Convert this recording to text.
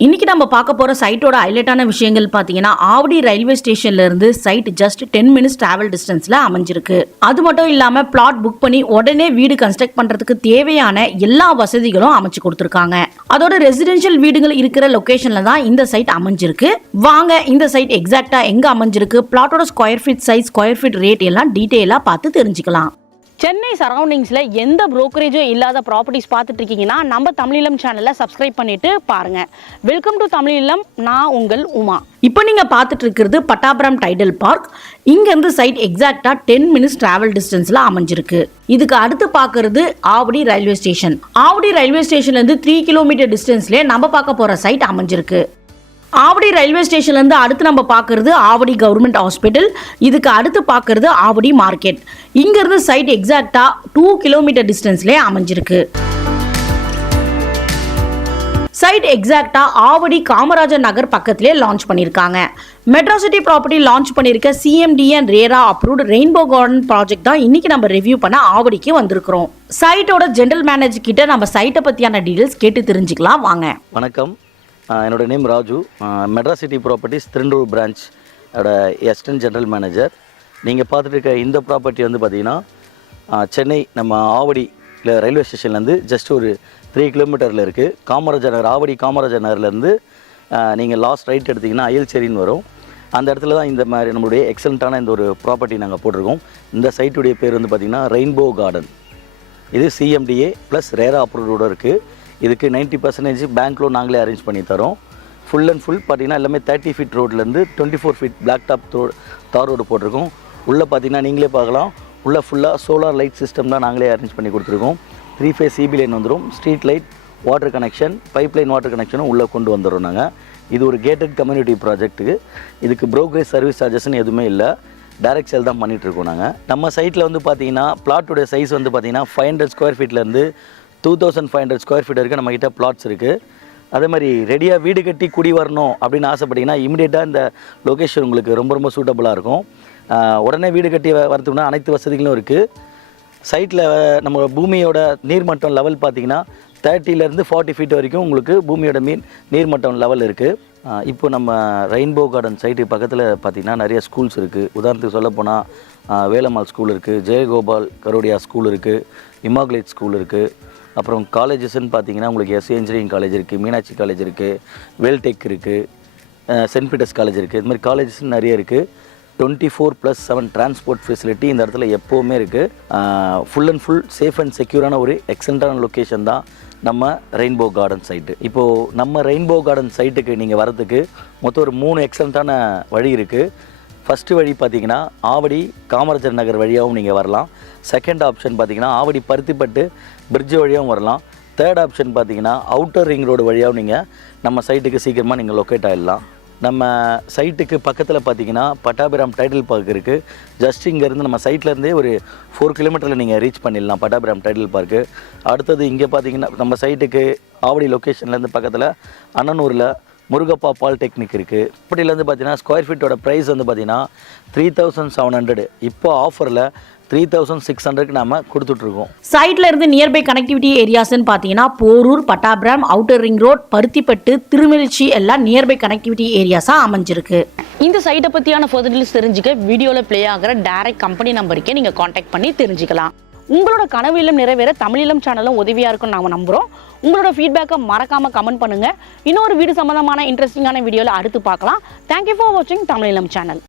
இன்னைக்கு நம்ம பார்க்க போற சைட்டோட ஹைலைட்டான விஷயங்கள் பார்த்தீங்கன்னா ஆவடி ரயில்வே ஸ்டேஷன்ல இருந்து சைட் ஜஸ்ட் 10 மினிட்ஸ் டிராவல் டிஸ்டன்ஸ்ல அமைஞ்சிருக்கு. அது மட்டும் இல்லாம பிளாட் புக் பண்ணி உடனே வீடு கன்ஸ்ட்ரக்ட் பண்றதுக்கு தேவையான எல்லா வசதிகளும் அமைச்சு கொடுத்துருக்காங்க. அதோட ரெசிடென்ஷியல் வீடுகள் இருக்கிற லொகேஷன்ல தான் இந்த சைட் அமைஞ்சிருக்கு. வாங்க இந்த சைட் எக்ஸாக்டா எங்க அமைஞ்சிருக்கு, பிளாட்டோட square feet size, square feet rate எல்லாம் டீடைலா பார்த்து தெரிஞ்சுக்கலாம். சென்னை சரௌண்டிங்ஸில் எந்த ப்ரோக்கரேஜும் இல்லாத ப்ராப்பர்ட்டிஸ் பார்த்துட்டு இருக்கீங்கன்னா நம்ம தமிழீழம் சேனலை சப்ஸ்கிரைப் பண்ணிட்டு பாருங்க. வெல்கம் டு தமிழீழம், நான் உங்கள் உமா. இப்போ நீங்க பார்த்துட்டு இருக்கிறது பட்டாபுரம் டைடல் பார்க். இங்க இருந்து சைட் எக்ஸாக்டா 10 மினிட்ஸ் டிராவல் டிஸ்டன்ஸ்ல அமைஞ்சிருக்கு. இதுக்கு அடுத்து பார்க்கறது Avadi railway station. Avadi railway ஸ்டேஷன்ல இருந்து 3 கிலோமீட்டர் டிஸ்டன்ஸ்ல நம்ம பார்க்க போற சைட் அமைஞ்சிருக்கு. ஆவடி ரயில்வே ஸ்டேஷன்ல இருந்து அடுத்து நம்ம பார்க்கறது ஆவடி கவர்மெண்ட் ஹாஸ்பிட்டல். இதுக்கு அடுத்து பார்க்கறது ஆவடி மார்க்கெட். இங்க இருந்து சைட் எக்ஸாக்டா 2 கிலோமீட்டர் டிஸ்டன்ஸ்ல அமைஞ்சிருக்கு. சைட் எக்ஸாக்டா ஆவடி காமராஜர் நகர் பக்கத்திலே லான்ச் பண்ணியிருக்காங்க. மெட்ரோசிட்டி ப்ராப்பர்ட்டி லான்ச் பண்ணியிருக்க சிஎம்டி அண்ட் ரேரா அப்ரூவ்ட் ரெயின்போ கார்டன் ப்ராஜெக்ட் தான் இன்னைக்கு நம்ம ரிவ்யூ பண்ண ஆவடிக்கு வந்திருக்கிறோம். சைட்டோட ஜெனரல் மேனேஜர் கிட்ட நம்ம சைட்டை பத்தியான டீடைல்ஸ் கேட்டு தெரிஞ்சுக்கலாம் வாங்க. வணக்கம், என்னோட நேம் ராஜு. மெட்ரோசிட்டி ப்ராப்பர்ட்டிஸ் திருண்டூர் பிரான்ச் அசிஸ்டன்ட் ஜெனரல் மேனேஜர். நீங்கள் பார்த்துட்டு இருக்க இந்த ப்ராப்பர்ட்டி வந்து பார்த்திங்கன்னா சென்னை நம்ம ஆவடி ரயில்வே ஸ்டேஷன்லேருந்து ஜஸ்ட் ஒரு 3 கிலோமீட்டரில் இருக்குது. காமராஜர் நகர், ஆவடி காமராஜர் நகர்லேருந்து நீங்கள் லாஸ்ட் ரைட் எடுத்திங்கன்னா அயல்சேரின்னு வரும். அந்த இடத்துல தான் இந்த மாதிரி நம்மளுடைய எக்ஸலண்ட்டான இந்த ஒரு ப்ராப்பர்ட்டி நாங்கள் போட்டிருக்கோம். இந்த சைட்டுடைய பேர் வந்து பார்த்திங்கன்னா ரெயின்போ கார்டன். இது சிஎம்டிஏ ப்ளஸ் ரேரா அப்ரூவோடு இருக்குது. இதுக்கு 90% பேங்க் லோன் நாங்களே அரேஞ்ச் பண்ணி தரோம். ஃபுல் அண்ட் ஃபுல் பார்த்தீங்கன்னா எல்லாமே 30 ஃபீட் ரோட்லேருந்து 24 ஃபீட் பிளாக் டாப் தார் ரோடு போட்டிருக்கோம். உள்ளே பார்த்தீங்கன்னா நீங்களே பார்க்கலாம், உள்ளே ஃபுல்லாக சோலார் லைட் சிஸ்டம் தான் நாங்களே அரேஞ்ச் பண்ணி கொடுத்துருக்கோம். 3 ஃபேஸ் சிபி லைன் வந்துடும். Street light, water connection, pipe line water கனெக்ஷனும் உள்ளே கொண்டு வந்துடுறோம் நாங்கள். இது ஒரு கேட்டட் கம்யூனிட்டி ப்ராஜெக்ட்டுக்கு. இதுக்கு ப்ரோக்கரேஜ் சர்வீஸ் சார்ஜஸ்ன்னு எதுவுமே இல்லை, டைரக்ட் சேல் தான் பண்ணிகிட்ருக்கோம் நாங்கள். நம்ம சைட்டில் வந்து பார்த்தீங்கன்னா பிளாட்டோடைய சைஸ் வந்து பார்த்தீங்கன்னா 500 ஸ்கொயர் ஃபீட்லேருந்து 2500 ஸ்கொயர் ஃபீட் வரைக்கும் நம்மக்கிட்ட பிளாட்ஸ் இருக்குது. அதே மாதிரி ரெடியாக வீடு கட்டி குடி வரணும் அப்படின்னு ஆசைப்பட்டீங்கன்னா இமீடியட்டாக இந்த லொக்கேஷன் உங்களுக்கு ரொம்ப ரொம்ப சூட்டபுளாக இருக்கும். உடனே வீடு கட்டி வரதுக்குன்னா அனைத்து வசதிகளும் இருக்குது. சைட்டில் நம்ம பூமியோட நீர்மட்டம் லெவல் பார்த்திங்கன்னா 30லேருந்து 40 ஃபீட் வரைக்கும் உங்களுக்கு பூமியோட நீர்மட்டம் லெவல் இருக்குது. இப்போ நம்ம ரெயின்போ கார்டன் சைட்டு பக்கத்தில் பார்த்திங்கன்னா நிறைய ஸ்கூல்ஸ் இருக்குது. உதாரணத்துக்கு சொல்லப்போனால் வேலம்மாள் ஸ்கூல் இருக்குது, ஜெயகோபால் கரோடியா ஸ்கூல் இருக்குது, இமாகுலேட் ஸ்கூல் இருக்குது. அப்புறம் காலேஜஸ்ன்னு பார்த்தீங்கன்னா உங்களுக்கு எஸ்ஏ இன்ஜினியரிங் காலேஜ் இருக்குது, மீனாட்சி காலேஜ் இருக்குது, வெல்டெக் இருக்குது, சென்ட் பீட்டர்ஸ் காலேஜ் இருக்குது. இது மாதிரி காலேஜஸ் நிறைய இருக்குது. 24/7 டிரான்ஸ்போர்ட் ஃபெசிலிட்டி இந்த இடத்துல எப்போவுமே இருக்குது. Full and full safe and செக்யூரான ஒரு எக்ஸலண்ட்டான லொக்கேஷன் தான் நம்ம ரெயின்போ கார்டன் சைட்டு. இப்போது நம்ம ரெயின்போ கார்டன் சைட்டுக்கு நீங்கள் வரதுக்கு மொத்தம் ஒரு 3 எக்ஸலண்ட்டான வழி இருக்குது. ஃபஸ்ட்டு வழி பார்த்திங்கன்னா ஆவடி காமராஜர் நகர் வழியாகவும் நீங்கள் வரலாம். செகண்ட் ஆப்ஷன் பார்த்திங்கன்னா ஆவடி பருத்திப்பட்டு பிரிட்ஜ் வழியாகவும் வரலாம். தேர்ட் ஆப்ஷன் பார்த்திங்கன்னா அவுட்டர் ரிங் ரோடு வழியாகவும் நீங்கள் நம்ம சைட்டுக்கு சீக்கிரமாக நீங்கள் லொக்கேட் ஆகிடலாம். நம்ம சைட்டுக்கு பக்கத்தில் பார்த்திங்கன்னா பட்டாபுரம் டைடல் பார்க் இருக்குது. ஜஸ்ட் இங்கேருந்து நம்ம சைட்லேருந்தே ஒரு 4 கிலோமீட்டரில் நீங்கள் ரீச் பண்ணிடலாம் பட்டாபுரம் டைடல் பார்க்கு. அடுத்தது இங்கே பார்த்திங்கன்னா நம்ம சைட்டுக்கு ஆவடி லொக்கேஷன்லேருந்து பக்கத்தில் அண்ணனூரில் முருகப்பா பாலிடெக்னிக் இருக்குது. இப்படிலேருந்து பார்த்தீங்கன்னா ஸ்கொயர் ஃபீட்டோட ப்ரைஸ் வந்து பார்த்தீங்கன்னா 3700. இப்போ ஆஃபரில் 3600க்கு நாம கொடுத்துட்ருக்கோம். சைட்ல இருந்து நியர்பை கனெக்டிவிட்டி ஏரியாஸ்ன்னு பார்த்தீங்கன்னா Porur, Pattabiram, outer ring road, Paruthipattu, Thirumazhisai எல்லாம் நியர்பை கனெக்டிவிட்டி ஏரியாஸாக அமைஞ்சிருக்கு. இந்த சைட்டை பற்றியான ஃபர்தர் டீடைல்ஸ் தெரிஞ்சுக்க வீடியோவில் ப்ளே ஆகிற டைரக்ட் கம்பெனி நம்பருக்கே நீங்கள் காண்டாக்ட் பண்ணி தெரிஞ்சுக்கலாம். உங்களோட கனவு இல்லம் நிறைவேற தமிழீழம் சேனலும் உதவியாக இருக்கும்னு நாங்கள் நம்புகிறோம். உங்களோட ஃபீட்பேக்கை மறக்காமல் கமெண்ட் பண்ணுங்கள். இன்னொரு வீடு சம்மந்தமான இன்ட்ரெஸ்டிங்கான வீடியோவில் அடுத்து பார்க்கலாம். தேங்க்யூ ஃபார் வாட்சிங் தமிழீழம் சேனல்.